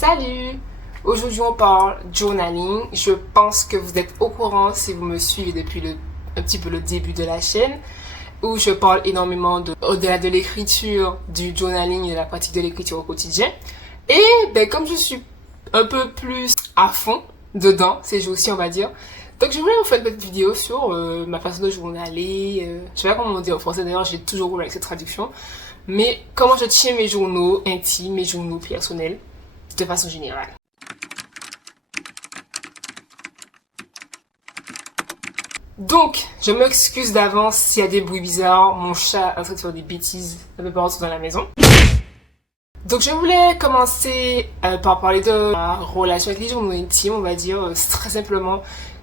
Salut! Aujourd'hui on parle journaling. Je pense que vous êtes au courant si vous me suivez depuis un petit peu le début de la chaîne, où je parle énormément au-delà de l'écriture, du journaling et de la pratique de l'écriture au quotidien. Et comme je suis un peu plus à fond dedans ces jours-ci, on va dire, donc je voulais vous faire une petite vidéo sur ma façon de journaler. Je sais pas comment on dit en français, d'ailleurs j'ai toujours roulé avec cette traduction. Mais comment je tiens mes journaux intimes, mes journaux personnels, de façon générale. Donc, je m'excuse d'avance s'il y a des bruits bizarres, mon chat est en train de faire des bêtises un peu partout dans la maison. Donc je voulais commencer par parler de ma relation avec les journaux intimes, on va dire. Très simplement,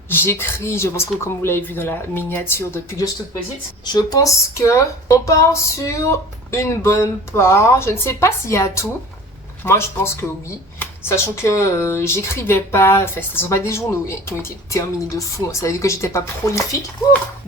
j'écris, je pense que comme vous l'avez vu dans la miniature depuis que je suis toute petite, je pense que on part sur une bonne part. Je ne sais pas s'il y a tout. Moi, je pense que oui. Sachant que j'écrivais pas, enfin, ce ne sont pas des journaux qui ont été terminés de fou. Ça veut dire que j'étais pas prolifique.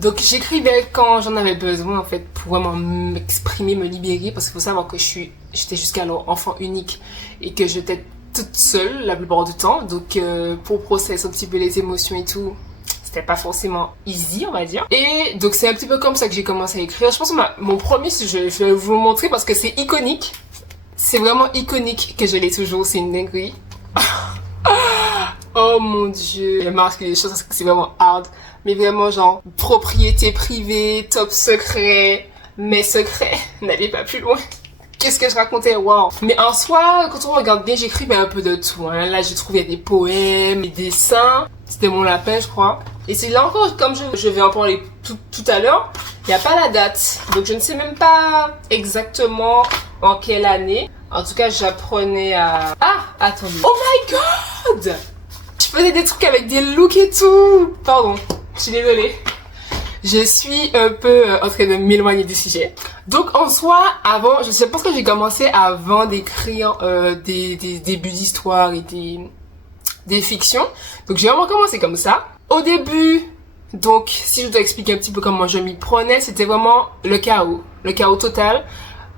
Donc, j'écrivais quand j'en avais besoin, en fait, pour vraiment m'exprimer, me libérer. Parce qu'il faut savoir que j'étais jusqu'alors enfant unique et que j'étais toute seule la plupart du temps. Donc, pour processer un petit peu les émotions et tout, c'était pas forcément easy, on va dire. Et donc, c'est un petit peu comme ça que j'ai commencé à écrire. Je pense que mon premier, je vais vous le montrer parce que c'est iconique. C'est vraiment iconique que je l'ai toujours, c'est une dinguerie. Oh mon dieu. Je marque les choses parce que c'est vraiment hard. Mais vraiment genre, propriété privée, top secret, mes secrets, n'allez pas plus loin. Qu'est-ce que je racontais? Wow. Mais en soi, quand on regarde bien, j'écrivais un peu de tout. Hein. Là, j'ai trouvé des poèmes, des dessins. C'était mon lapin, je crois. Et c'est là encore, comme je vais en parler tout à l'heure, il n'y a pas la date. Donc, je ne sais même pas exactement en quelle année. En tout cas, j'apprenais à... Ah, attendez. Oh my god! Je faisais des trucs avec des looks et tout. Pardon, je suis désolée. Je suis un peu en train de m'éloigner du sujet. Donc en soi, avant, je pense que j'ai commencé avant d'écrire des débuts d'histoire et des fictions. Donc j'ai vraiment commencé comme ça. Au début, donc si je dois expliquer un petit peu comment je m'y prenais, c'était vraiment le chaos total.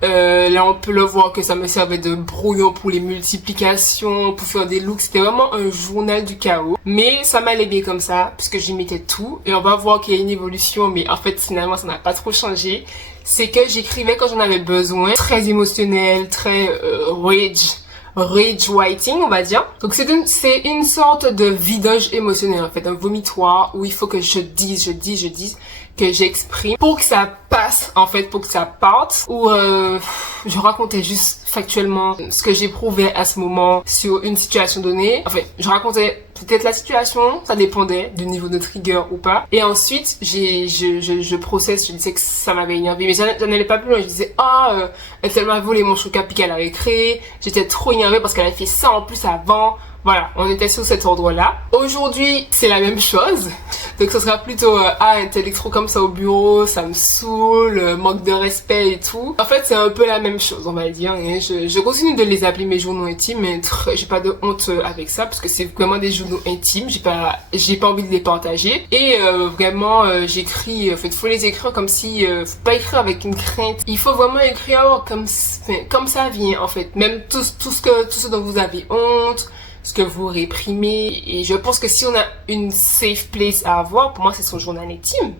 Là on peut le voir que ça me servait de brouillon pour les multiplications, pour faire des looks, c'était vraiment un journal du chaos. Mais ça m'allait bien comme ça, puisque j'y mettais tout. Et on va voir qu'il y a une évolution, mais en fait finalement ça n'a pas trop changé. C'est que j'écrivais quand j'en avais besoin, très émotionnel, très rage writing on va dire. Donc c'est une sorte de vidage émotionnel en fait, un vomitoire où il faut que je dise, que j'exprime pour que ça passe en fait, pour que ça parte, où je racontais juste factuellement ce que j'éprouvais à ce moment sur une situation donnée. Enfin, je racontais peut-être la situation, ça dépendait du niveau de trigger ou pas. Et ensuite, je processe, je disais que ça m'avait énervé, mais j'en allais pas plus loin. Je disais, elle m'a volé mon chocolat puis qu'elle avait créé. J'étais trop énervée parce qu'elle avait fait ça en plus avant. Voilà, on était sur cet ordre-là. Aujourd'hui, c'est la même chose. Donc, ce sera plutôt, un électro comme ça au bureau, ça me saoule, manque de respect et tout. En fait, c'est un peu la même chose, on va dire. Et je continue de les appeler mes journaux intimes, mais j'ai pas de honte avec ça, parce que c'est vraiment des journaux intimes. J'ai pas envie de les partager. Et, vraiment, j'écris, en fait, faut les écrire comme si, faut pas écrire avec une crainte. Il faut vraiment écrire comme ça vient, en fait. Même tout ce dont vous avez honte, ce que vous réprimez. Et je pense que si on a une safe place à avoir, pour moi c'est son journal intime,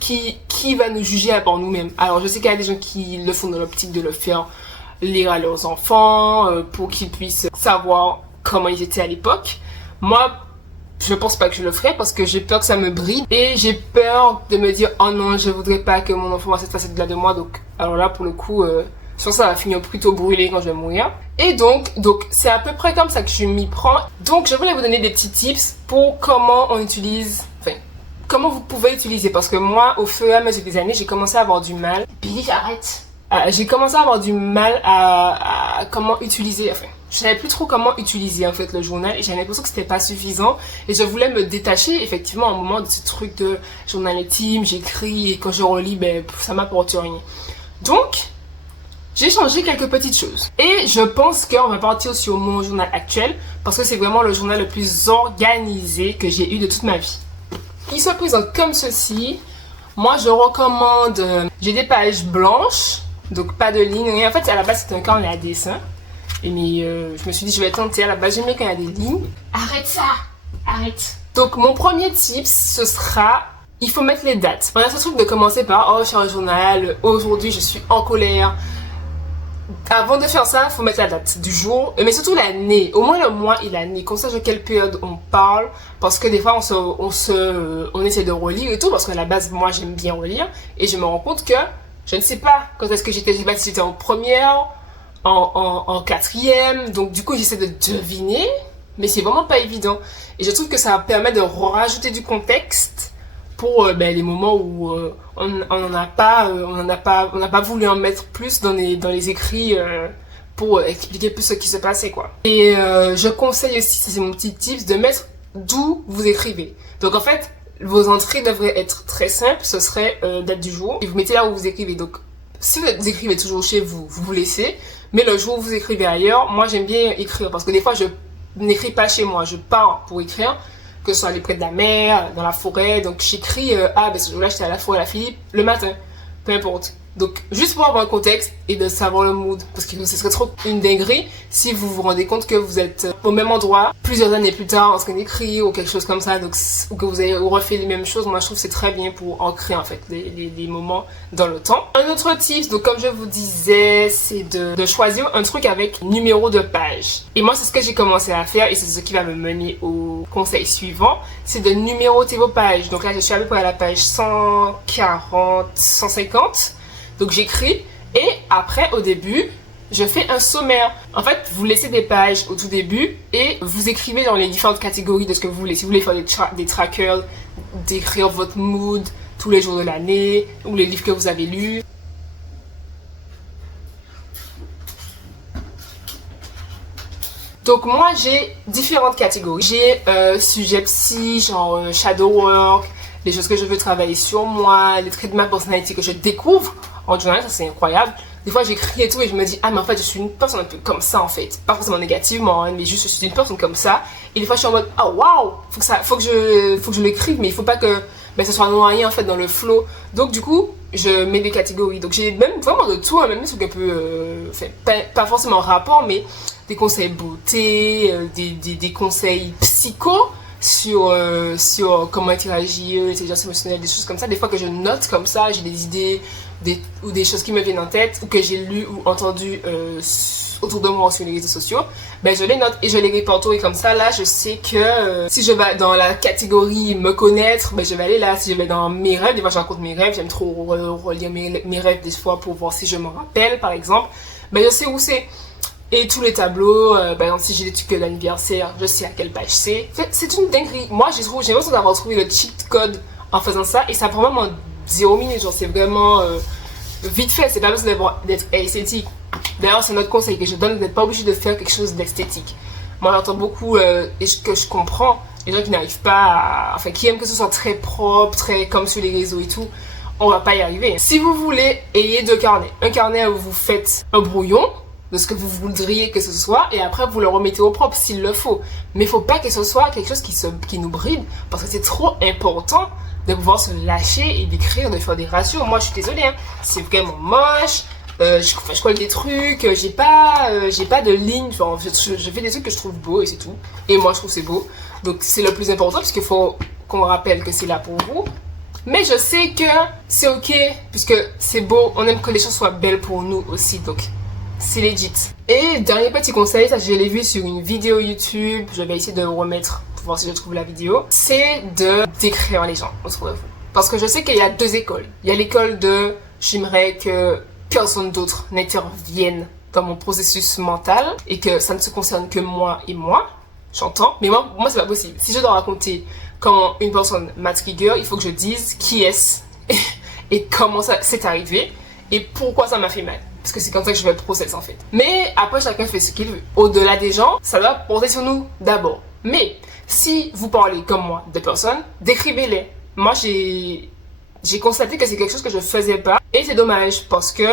qui va nous juger à part nous-mêmes. Alors je sais qu'il y a des gens qui le font dans l'optique de le faire lire à leurs enfants, pour qu'ils puissent savoir comment ils étaient à l'époque. Moi, je pense pas que je le ferai parce que j'ai peur que ça me bride et j'ai peur de me dire oh non, je voudrais pas que mon enfant voit cette facette-là de moi. Donc alors là pour le coup, je pense que ça va finir plutôt brûlé quand je vais mourir. Et donc c'est à peu près comme ça que je m'y prends. Donc je voulais vous donner des petits tips pour comment on utilise, comment vous pouvez utiliser. Parce que moi, au fur et à mesure des années, j'ai commencé à avoir du mal. Billy, j'arrête. J'ai commencé à avoir du mal à comment utiliser, je savais plus trop comment utiliser en fait le journal et j'avais l'impression que c'était pas suffisant et je voulais me détacher effectivement à un moment de ce truc de journal intime, j'écris et quand je relis, ça m'apporte rien. Donc, j'ai changé quelques petites choses. Et je pense qu'on va partir sur mon journal actuel parce que c'est vraiment le journal le plus organisé que j'ai eu de toute ma vie. Il se présente comme ceci. Moi, je recommande... j'ai des pages blanches, donc pas de lignes. Et en fait, à la base, c'est un carnet à dessin. mais je me suis dit je vais tenter. À la base, j'aime bien quand il y a des lignes. Arrête ça! Arrête! Donc mon premier tip, ce sera, il faut mettre les dates. On a ce truc de commencer par, oh, je suis un journal, aujourd'hui je suis en colère. Avant de faire ça, il faut mettre la date du jour, mais surtout l'année, au moins le mois et l'année, qu'on sache de quelle période on parle, parce que des fois on essaie de relire et tout, parce qu'à la base, moi j'aime bien relire, et je me rends compte que je ne sais pas quand est-ce que j'étais, je sais pas si j'étais en première, en quatrième, donc du coup j'essaie de deviner, mais c'est vraiment pas évident. Et je trouve que ça permet de rajouter du contexte pour les moments où on n'a pas voulu en mettre plus dans les écrits pour expliquer plus ce qui se passait, quoi. Et je conseille aussi, c'est mon petit tips, de mettre d'où vous écrivez. Donc en fait, vos entrées devraient être très simples, ce serait date du jour, et vous mettez là où vous écrivez. Donc si vous écrivez toujours chez vous, vous laissez, mais le jour où vous écrivez ailleurs, moi j'aime bien écrire, parce que des fois je n'écris pas chez moi, je pars pour écrire, que ce soit aller près de la mer, dans la forêt, donc j'écris, ce jour-là j'étais à la forêt à la Philippe, le matin, peu importe. Donc, juste pour avoir un contexte et de savoir le mood, parce que ce serait trop une dinguerie si vous vous rendez compte que vous êtes au même endroit plusieurs années plus tard en train d'écrire ou quelque chose comme ça, donc, ou que vous avez refait les mêmes choses. Moi, je trouve que c'est très bien pour ancrer en fait les moments dans le temps. Un autre tip, donc comme je vous disais, c'est de choisir un truc avec numéro de page. Et moi, c'est ce que j'ai commencé à faire et c'est ce qui va me mener au conseil suivant, c'est de numéroter vos pages. Donc là, je suis à peu près à la page 140, 150. Donc j'écris et après au début je fais un sommaire. En fait vous laissez des pages au tout début et vous écrivez dans les différentes catégories de ce que vous voulez. Si vous voulez faire des trackers, d'écrire votre mood tous les jours de l'année ou les livres que vous avez lus. Donc moi j'ai différentes catégories. J'ai sujet psy, genre shadow work, les choses que je veux travailler sur moi, les traits de ma personnalité que je découvre en journal, ça c'est incroyable. Des fois j'écris et tout et je me dis ah mais en fait je suis une personne un peu comme ça en fait, pas forcément négativement hein, mais juste je suis une personne comme ça. Et des fois je suis en mode ah waouh, faut que je l'écrive, mais il faut pas que ça soit noyé en fait dans le flow. Donc du coup je mets des catégories. Donc j'ai même vraiment de tout, hein, même des trucs un peu pas forcément rapport, mais des conseils beauté, des conseils psycho sur comment interagir, l'intelligence émotionnelle, des choses comme ça. Des fois que je note comme ça, j'ai des idées ou des choses qui me viennent en tête ou que j'ai lu ou entendu autour de moi sur les réseaux sociaux, je les note et je les répertorie comme ça. Là je sais que si je vais dans la catégorie me connaître, je vais aller là. Si je vais dans mes rêves, des fois je raconte mes rêves, j'aime trop relire mes rêves des fois pour voir si je m'en rappelle par exemple, je sais où c'est. Et tous les tableaux, par exemple si j'ai des trucs d'anniversaire, je sais à quelle page c'est. C'est une dinguerie. Moi j'ai l'impression d'avoir trouvé le cheat code en faisant ça et ça prend vraiment 0 minutes, genre c'est vraiment vite fait, c'est pas besoin d'être esthétique. D'ailleurs c'est notre conseil que je donne, vous n'êtes pas obligé de faire quelque chose d'esthétique. Moi j'entends beaucoup et que je comprends, les gens qui n'arrivent pas qui aiment que ce soit très propre, très comme sur les réseaux et tout, on va pas y arriver. Si vous voulez, ayez 2 carnets. Un carnet où vous faites un brouillon de ce que vous voudriez que ce soit et après vous le remettez au propre s'il le faut. Mais il faut pas que ce soit quelque chose qui nous bride parce que c'est trop important de pouvoir se lâcher et d'écrire, de faire des ratios. Moi je suis désolée, hein, c'est vraiment moche, je colle des trucs, j'ai pas de ligne, je fais des trucs que je trouve beaux et c'est tout. Et moi je trouve c'est beau, donc c'est le plus important puisqu'il faut qu'on rappelle que c'est là pour vous. Mais je sais que c'est ok puisque c'est beau, on aime que les choses soient belles pour nous aussi, donc c'est legit. Et dernier petit conseil, ça je l'ai vu sur une vidéo YouTube, je vais essayer de remettre pour voir si je trouve la vidéo, c'est d'écrire les gens autour de vous. Parce que je sais qu'il y a 2 écoles. Il y a l'école de j'aimerais que personne d'autre n'intervienne dans mon processus mental et que ça ne se concerne que moi et moi. J'entends, mais moi c'est pas possible. Si je dois raconter comment une personne m'a trigger, il faut que je dise qui est-ce et comment ça s'est arrivé et pourquoi ça m'a fait mal. Parce que c'est comme ça que je vais le process en fait. Mais après chacun fait ce qu'il veut. Au-delà des gens, ça doit porter sur nous d'abord. Mais si vous parlez comme moi de personnes, décrivez-les. Moi j'ai constaté que c'est quelque chose que je faisais pas et c'est dommage parce que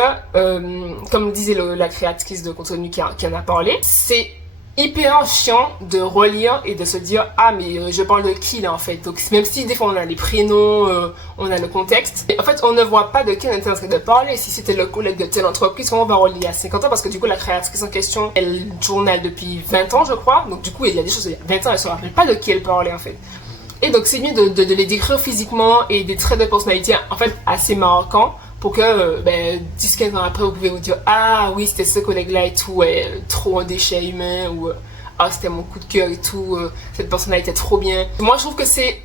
comme disait la créatrice de contenu qui en a parlé, c'est hyper chiant de relire et de se dire ah mais je parle de qui là en fait. Donc même si des fois on a les prénoms, on a le contexte, et en fait on ne voit pas de qui on est en train de parler. Si c'était le collègue de telle entreprise, on va relier à 50 ans parce que du coup la créatrice en question elle journal depuis 20 ans je crois, donc du coup il y a des choses il y a 20 ans elle se rappelle pas de qui elle parlait en fait. Et donc c'est mieux de les décrire physiquement et des traits de personnalité en fait assez marquants pour que 10-15 ans après vous pouvez vous dire ah oui c'était ce collègue là et tout, ouais, trop un déchet humain, ou ah c'était mon coup de cœur et tout, cette personne là était trop bien. Moi je trouve que c'est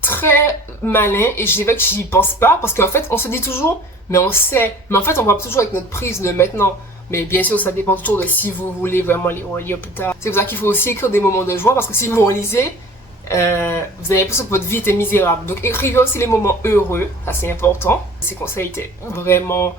très malin et je dirais que j'y pense pas parce qu'en fait on se dit toujours mais on sait, mais en fait on voit toujours avec notre prise de maintenant. Mais bien sûr ça dépend toujours de si vous voulez vraiment les relire plus tard. C'est pour ça qu'il faut aussi écrire des moments de joie parce que si vous relisez vous avez l'impression que votre vie était misérable. Donc écrivez aussi les moments heureux, ça c'est important. Ces conseils étaient vraiment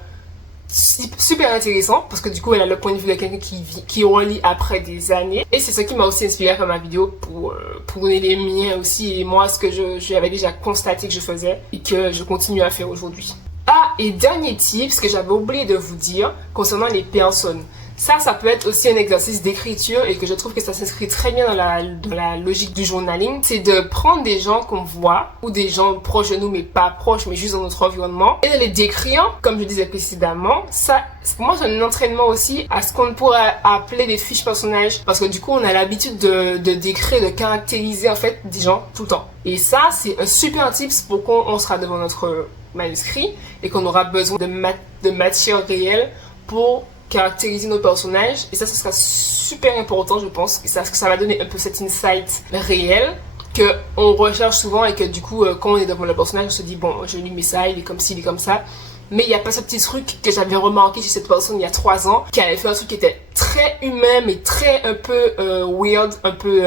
super intéressants parce que du coup elle a le point de vue de quelqu'un qui relit après des années. Et c'est ce qui m'a aussi inspiré à faire ma vidéo pour donner les miens aussi et moi ce que j'avais déjà constaté que je faisais et que je continue à faire aujourd'hui. Ah, et dernier tip, ce que j'avais oublié de vous dire concernant les personnes. Ça peut être aussi un exercice d'écriture et que je trouve que ça s'inscrit très bien dans la logique du journaling. C'est de prendre des gens qu'on voit ou des gens proches de nous mais pas proches mais juste dans notre environnement et de les décrire comme je disais précédemment. Ça, pour moi c'est un entraînement aussi à ce qu'on pourrait appeler des fiches personnages parce que du coup on a l'habitude de décrire, de caractériser en fait des gens tout le temps. Et ça c'est un super tips pour quand on sera devant notre manuscrit et qu'on aura besoin de matière réelle pour caractériser nos personnages. Et ça ce sera super important je pense, et ça va donner un peu cet insight réel que on recherche souvent et que du coup quand on est devant le personnage on se dit bon je lui mets ça, il est comme ci, il est comme ça, mais il n'y a pas ce petit truc que j'avais remarqué chez cette personne il y a 3 ans qui avait fait un truc qui était très humain mais très un peu weird, un peu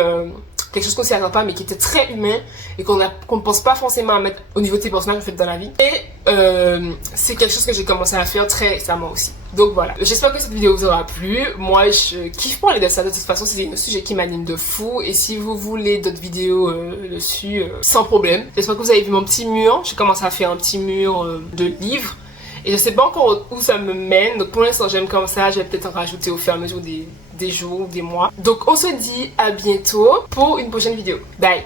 quelque chose qu'on s'y attend pas mais qui était très humain et qu'on ne pense pas forcément à mettre au niveau de tes personnages en fait dans la vie. Et c'est quelque chose que j'ai commencé à faire très récemment aussi. Donc voilà, j'espère que cette vidéo vous aura plu. Moi je kiffe parler de ça, de toute façon c'est un sujet qui m'anime de fou et si vous voulez d'autres vidéos dessus, sans problème. J'espère que vous avez vu mon petit mur, j'ai commencé à faire un petit mur de livres. Et je sais pas encore où ça me mène, donc pour l'instant j'aime comme ça, je vais peut-être en rajouter au fur et à mesure des jours, des mois. Donc on se dit à bientôt pour une prochaine vidéo. Bye!